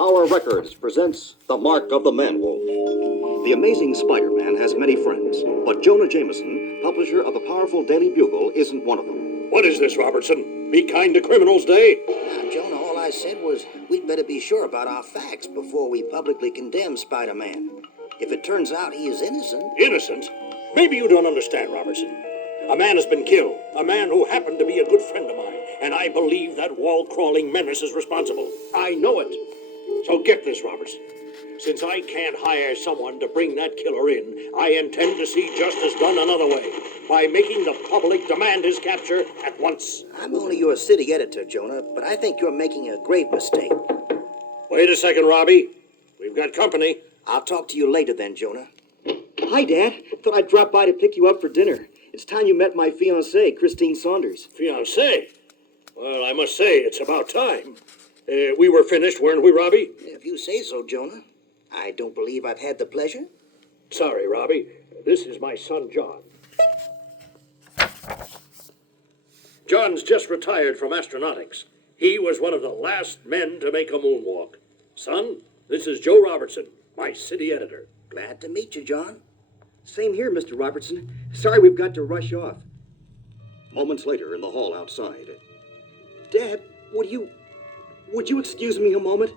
Tower Records presents The Mark of the Man-Wolf. The Amazing Spider-Man has many friends, but Jonah Jameson, publisher of the powerful Daily Bugle, isn't one of them. What is this, Robertson? Be kind to criminals day? Now, Jonah, all I said was we'd better be sure about our facts before we publicly condemn Spider-Man. If it turns out he is innocent... Innocent? Maybe you don't understand, Robertson. A man has been killed, a man who happened to be a good friend of mine, and I believe that wall-crawling menace is responsible. I know it. So get this, Robertson. Since I can't hire someone to bring that killer in, I intend to see justice done another way, by making the public demand his capture at once. I'm only your city editor, Jonah, but I think you're making a grave mistake. Wait a second, Robbie. We've got company. I'll talk to you later then, Jonah. Hi, Dad. Thought I'd drop by to pick you up for dinner. It's time you met my fiancée, Christine Saunders. Fiancé? Well, I must say, it's about time. We were finished, weren't we, Robbie? If you say so, Jonah. I don't believe I've had the pleasure. Sorry, Robbie. This is my son, John. John's just retired from astronautics. He was one of the last men to make a moonwalk. Son, this is Joe Robertson, my city editor. Glad to meet you, John. Same here, Mr. Robertson. Sorry we've got to rush off. Moments later, in the hall outside. Dad, would you excuse me a moment?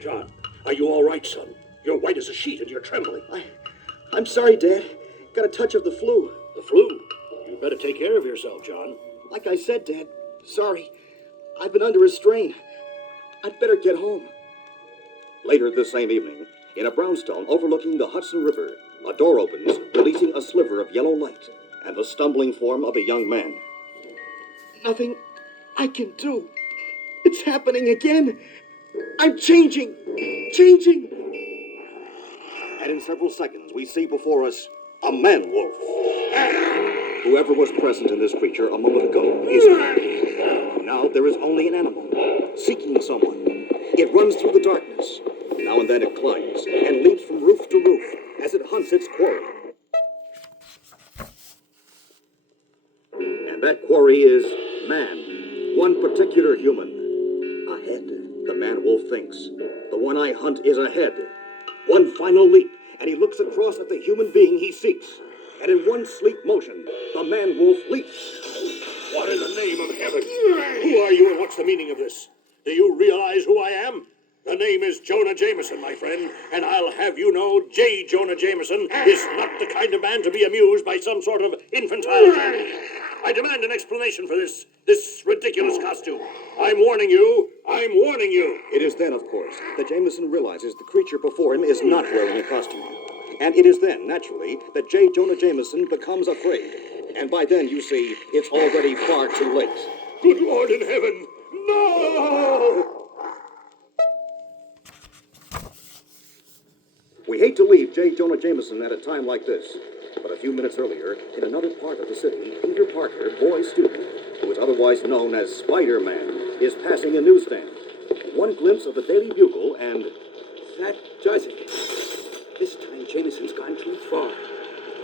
John, are you all right, son? You're white as a sheet and you're trembling. I'm sorry, Dad. Got a touch of the flu. The flu? You better take care of yourself, John. Like I said, Dad, sorry. I've been under a strain. I'd better get home. Later this same evening, in a brownstone overlooking the Hudson River, a door opens, releasing a sliver of yellow light and the stumbling form of a young man. Nothing I can do. It's happening again. I'm changing. And in several seconds, we see before us a man-wolf. Whoever was present in this creature a moment ago is gone. Now there is only an animal, seeking someone. It runs through the darkness. Now and then it climbs and leaps from roof to roof as it hunts its quarry. And that quarry is man, one particular human. A head, the man-wolf thinks. The one I hunt is a head. One final leap, and he looks across at the human being he seeks. And in one sleek motion, the man-wolf leaps. What in the name of heaven? Who are you and what's the meaning of this? Do you realize who I am? The name is Jonah Jameson, my friend, and I'll have you know J. Jonah Jameson is not the kind of man to be amused by some sort of infantile journey. I demand an explanation for this ridiculous costume. I'm warning you. It is then, of course, that Jameson realizes the creature before him is not wearing a costume. And it is then, naturally, that J. Jonah Jameson becomes afraid. And by then, you see, it's already far too late. Good Lord in heaven! No! We hate to leave J. Jonah Jameson at a time like this, but a few minutes earlier, in another part of the city, Peter Parker, boy student, who is otherwise known as Spider-Man, is passing a newsstand. One glimpse of the Daily Bugle, and that does it. This time Jameson's gone too far.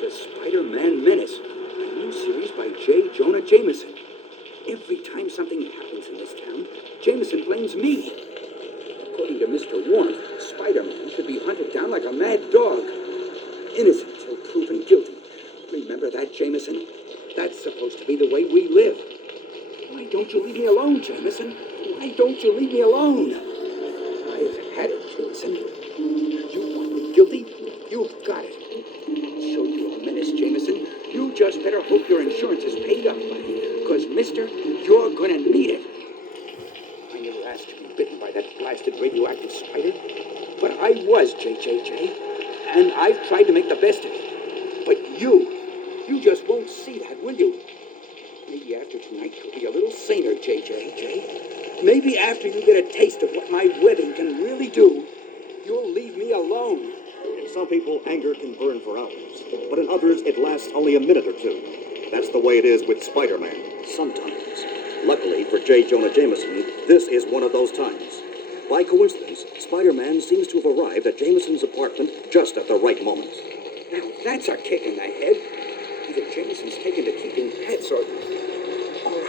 The Spider-Man Menace, a new series by J. Jonah Jameson. Every time something happens in this town, Jameson blames me. According to Mr. Warmth, Spider-Man should be hunted down like a mad dog. Innocent till proven guilty. Remember that, Jameson? That's supposed to be the way we live. Why don't you leave me alone, Jameson? Why don't you leave me alone? I've had it, Jameson. You want me guilty? You've got it. I'll show you a menace, Jameson. You just better hope your insurance is paid up, buddy. Because, mister, you're gonna need it. I never asked to be bitten by that blasted radioactive spider. But I was, JJJ. And I've tried to make the best of it. But you just won't see that, will you? Maybe after tonight you'll be a little saner, JJJ. Maybe after you get a taste of what my webbing can really do, you'll leave me alone. in some people, anger can burn for hours, but in others, it lasts only a minute or two. That's the way it is with Spider-Man, sometimes. Luckily for J. Jonah Jameson, this is one of those times. By coincidence, Spider-Man seems to have arrived at Jameson's apartment just at the right moment. Now that's a kick in the head. Either Jameson's taken to keeping pets or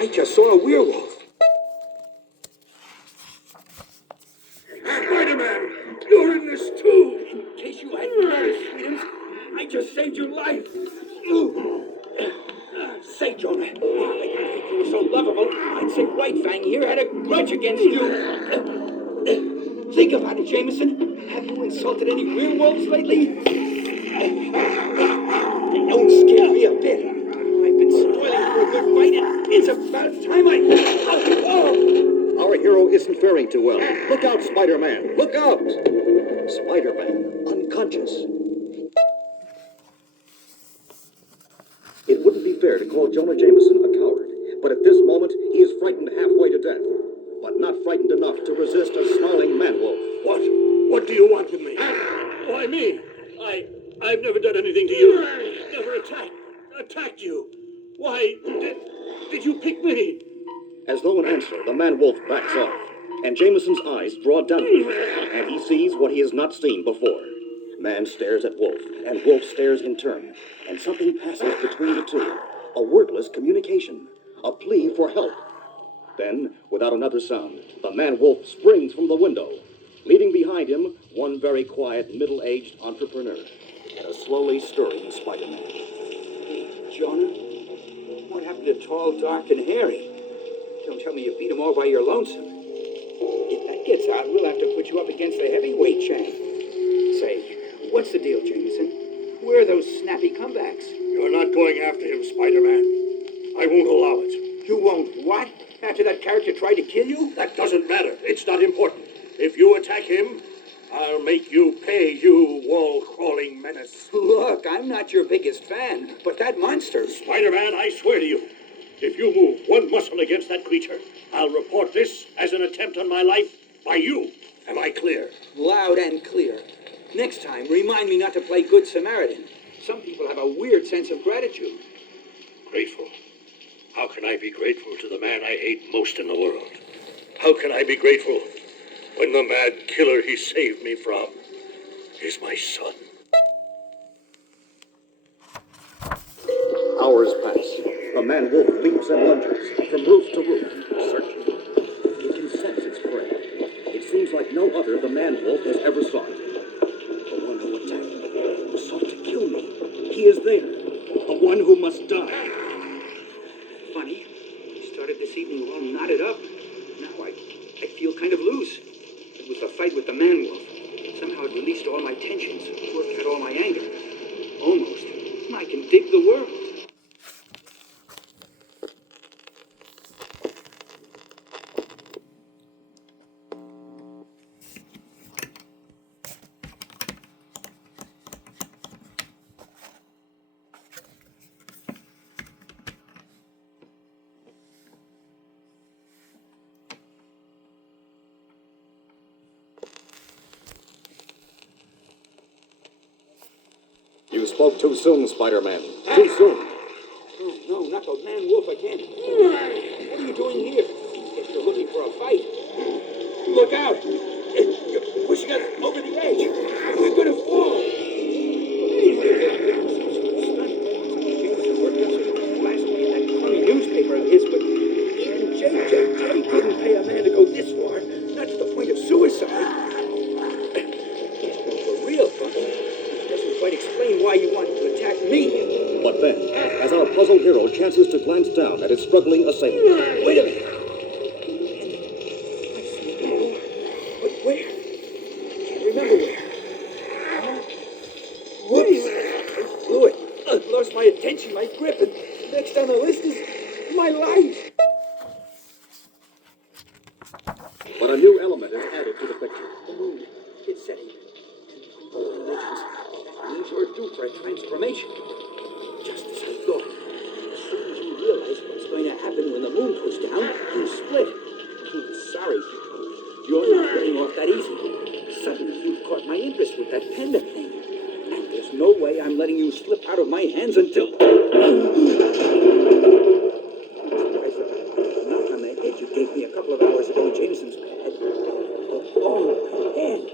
I just saw a werewolf. Say, Jonah, I didn't think you were so lovable. I'd say White Fang here had a grudge against you. Think about it, Jameson. Have you insulted any real wolves lately? They don't scare me a bit. I've been spoiling for a good fight, and it's about time I... Our hero isn't faring too well. Look out, Spider-Man! Look out! Spider-Man, unconscious. It wouldn't be fair to call Jonah Jameson a coward, but at this moment he is frightened halfway to death, but not frightened enough to resist a snarling man-wolf. What do you want with me? Why me? I've never done anything to you. Never attacked you. Why did you pick me? As though in answer, the man-wolf backs off, and Jameson's eyes draw downward, and he sees what he has not seen before. Man stares at Wolf, and Wolf stares in turn, and something passes between the two, a wordless communication, a plea for help. Then, without another sound, the man-wolf springs from the window, leaving behind him one very quiet, middle-aged entrepreneur, and a slowly stirring Spider-Man. Jonah, what happened to Tall, Dark, and Hairy? Don't tell me you beat them all by your lonesome. If that gets out, we'll have to put you up against the heavyweight champ. Say, what's the deal, Jameson? Where are those snappy comebacks? You're not going after him, Spider-Man. I won't allow it. You won't what? After that character tried to kill you? That doesn't matter. It's not important. If you attack him, I'll make you pay, you wall-crawling menace. Look, I'm not your biggest fan, but that monster... Spider-Man, I swear to you, if you move one muscle against that creature, I'll report this as an attempt on my life by you. Am I clear? Loud and clear. Next time, remind me not to play Good Samaritan. Some people have a weird sense of gratitude. Grateful? How can I be grateful to the man I hate most in the world? How can I be grateful when the mad killer he saved me from is my son? Hours pass. The man-wolf leaps and lunges from roof to roof, searching. It can sense its prey. It seems like no other the man-wolf has ever sought. The one who attacked me, who sought to kill me. He is there. The one who must die. Funny. We started this evening all knotted up. Now I feel kind of loose. It was the fight with the man-wolf. Somehow it released all my tensions, worked out all my anger. Almost. I can dig the world. You spoke too soon, Spider-Man. Too soon. Oh, no, not the man-wolf again. What are you doing here? Guess you're looking for a fight. Look out! You're pushing us over the edge. We're gonna fall. Last week in that crummy newspaper of his, but even J. couldn't pay a man to go this far. Not to the point of suicide. For real, Bucky. Doesn't quite explain why you wanted to attack me. But then, as our puzzled hero chances to glance down at his struggling assailant. Wait a minute. But where? I can't remember where. Whoops. I blew it. I lost my attention, my grip, and next on the list is my life. But a new element is added to the picture. The moon. It's setting. Religions. That means you're due for a transformation. Just as I thought. As soon as you realize what's going to happen when the moon goes down, you split. I'm sorry. You're not getting off that easy. Suddenly you've caught my interest with that pendant thing. And there's no way I'm letting you slip out of my hands until... Knock on the head you gave me a couple of hours ago in Jameson's pad. Oh, my hand.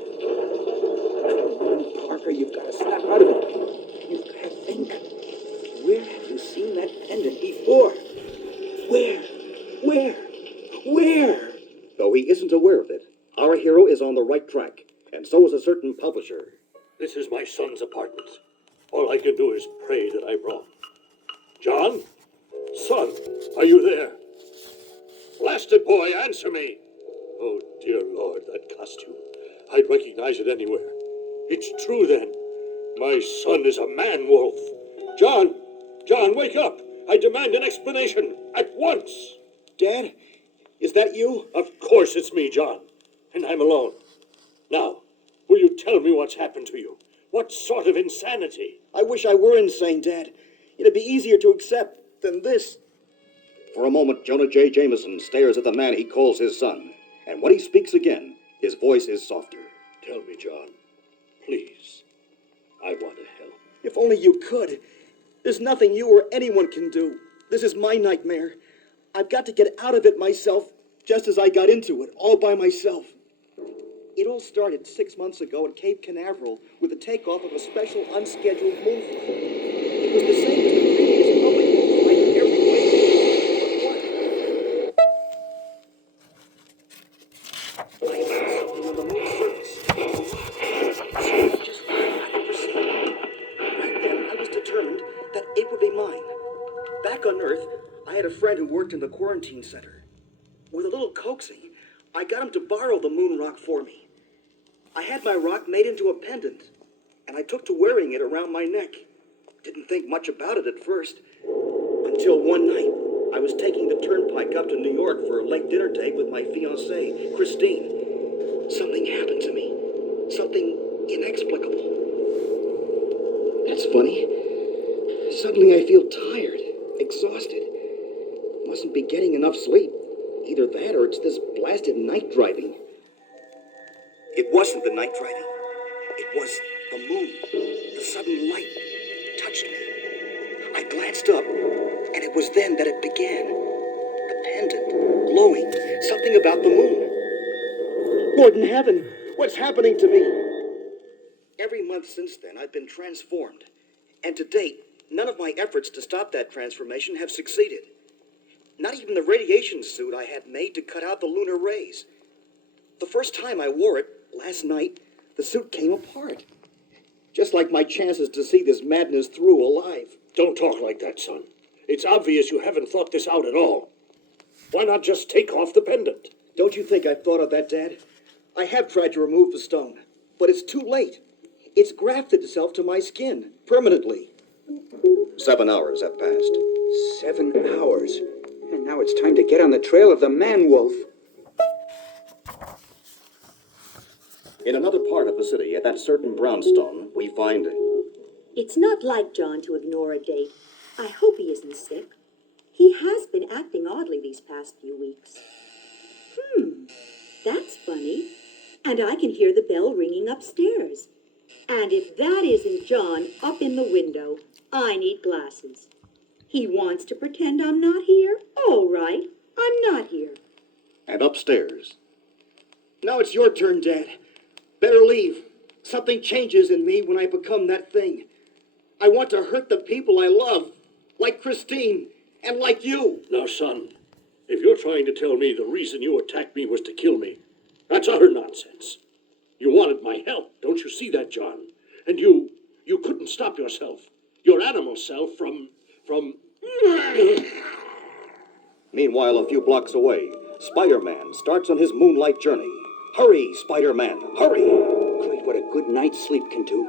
Parker, you've got to snap out of it. You've got to think. Where have you seen that pendant before? Where? Though he isn't aware of it, our hero is on the right track, and so is a certain publisher. This is my son's apartment. All I can do is pray that I'm wrong. John, Son, are you there? Blasted boy, answer me! Oh, dear Lord, that costume. I'd recognize it anywhere. It's true, then. My son is a man-wolf. John, wake up! I demand an explanation, at once! Dad, is that you? Of course it's me, John. And I'm alone. Now, will you tell me what's happened to you? What sort of insanity? I wish I were insane, Dad. It'd be easier to accept than this. For a moment, Jonah J. Jameson stares at the man he calls his son. And when he speaks again, his voice is softer. Tell me, John. Please. I want to help. If only you could. There's nothing you or anyone can do. This is my nightmare. I've got to get out of it myself, just as I got into it, all by myself. It all started 6 months ago at Cape Canaveral with the takeoff of a special unscheduled moonflight. It was the same as the previous public moonflight in every way. I saw something on the moon's surface. Just like I'd never seen. Right then, I was determined that it would be mine. Back on Earth, I had a friend who worked in the quarantine center. With a little coaxing, I got him to borrow the moon rock for me. I had my rock made into a pendant, and I took to wearing it around my neck. Didn't think much about it at first, until one night I was taking the turnpike up to New York for a late dinner date with my fiancée, Christine. Something happened to me. Something inexplicable. That's funny. Suddenly I feel tired, exhausted. Mustn't be getting enough sleep. Either that or it's this blasted night driving. It wasn't the night driving. It was the moon. The sudden light touched me. I glanced up, and it was then that it began. The pendant, glowing, something about the moon. Lord in heaven, what's happening to me? Every month since then, I've been transformed. And to date, none of my efforts to stop that transformation have succeeded. Not even the radiation suit I had made to cut out the lunar rays. The first time I wore it, last night, the suit came apart. Just like my chances to see this madness through alive. Don't talk like that, son. It's obvious you haven't thought this out at all. Why not just take off the pendant? Don't you think I've thought of that, Dad? I have tried to remove the stone, but it's too late. It's grafted itself to my skin, permanently. 7 hours have passed. 7 hours. And now it's time to get on the trail of the man-wolf. In another part of the city, at that certain brownstone, we find... It's not like John to ignore a date. I hope he isn't sick. He has been acting oddly these past few weeks. That's funny. And I can hear the bell ringing upstairs. And if that isn't John up in the window, I need glasses. He wants to pretend I'm not here? All right, I'm not here. And upstairs. Now it's your turn, Dad. Better leave. Something changes in me when I become that thing. I want to hurt the people I love, like Christine, and like you. Now, son, if you're trying to tell me the reason you attacked me was to kill me, that's utter nonsense. You wanted my help, don't you see that, John? And you couldn't stop yourself, your animal self, from... Meanwhile, a few blocks away, Spider-Man starts on his moonlight journey. Hurry, Spider-Man, hurry! Great, what a good night's sleep can do.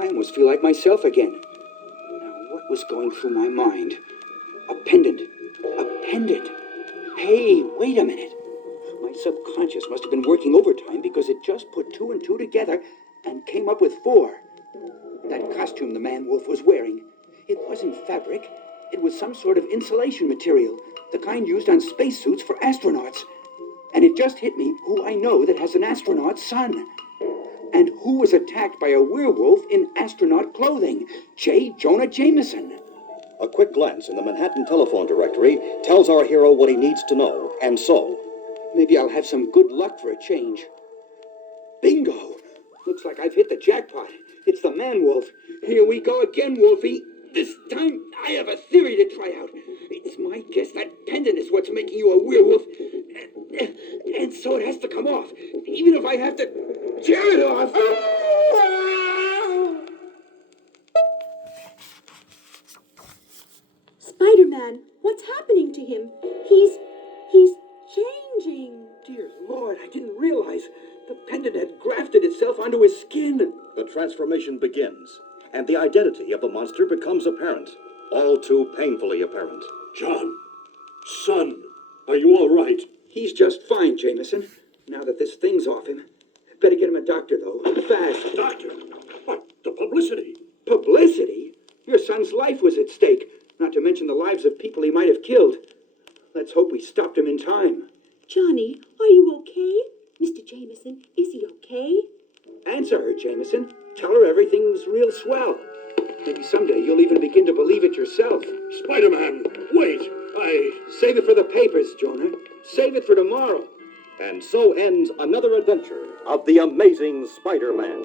I almost feel like myself again. Now, what was going through my mind? A pendant. A pendant. Hey, wait a minute. My subconscious must have been working overtime because it just put 2 and 2 together and came up with 4. That costume the man-wolf was wearing, it wasn't fabric. It was some sort of insulation material, the kind used on spacesuits for astronauts. And it just hit me who I know that has an astronaut's son. And who was attacked by a werewolf in astronaut clothing? J. Jonah Jameson. A quick glance in the Manhattan telephone directory tells our hero what he needs to know, and so... Maybe I'll have some good luck for a change. Bingo! Looks like I've hit the jackpot. It's the man-wolf. Here we go again, Wolfie. This time, I have a theory to try out. It's my guess that pendant is what's making you a werewolf. And so it has to come off, even if I have to tear it off. Spider-Man, what's happening to him? He's changing. Dear Lord, I didn't realize the pendant had grafted itself onto his skin. The transformation begins, and the identity of the monster becomes apparent. All too painfully apparent. John, son, are you all right? He's just fine, Jameson. Now that this thing's off him. Better get him a doctor, though. Fast. Doctor, what? The publicity? Publicity? Your son's life was at stake, not to mention the lives of people he might have killed. Let's hope we stopped him in time. Johnny, are you okay? Mr. Jameson, is he okay? Answer her, Jameson. Tell her everything's real swell. Maybe someday you'll even begin to believe it yourself. Spider-Man, wait! Save it for the papers, Jonah. Save it for tomorrow. And so ends another adventure of the Amazing Spider-Man.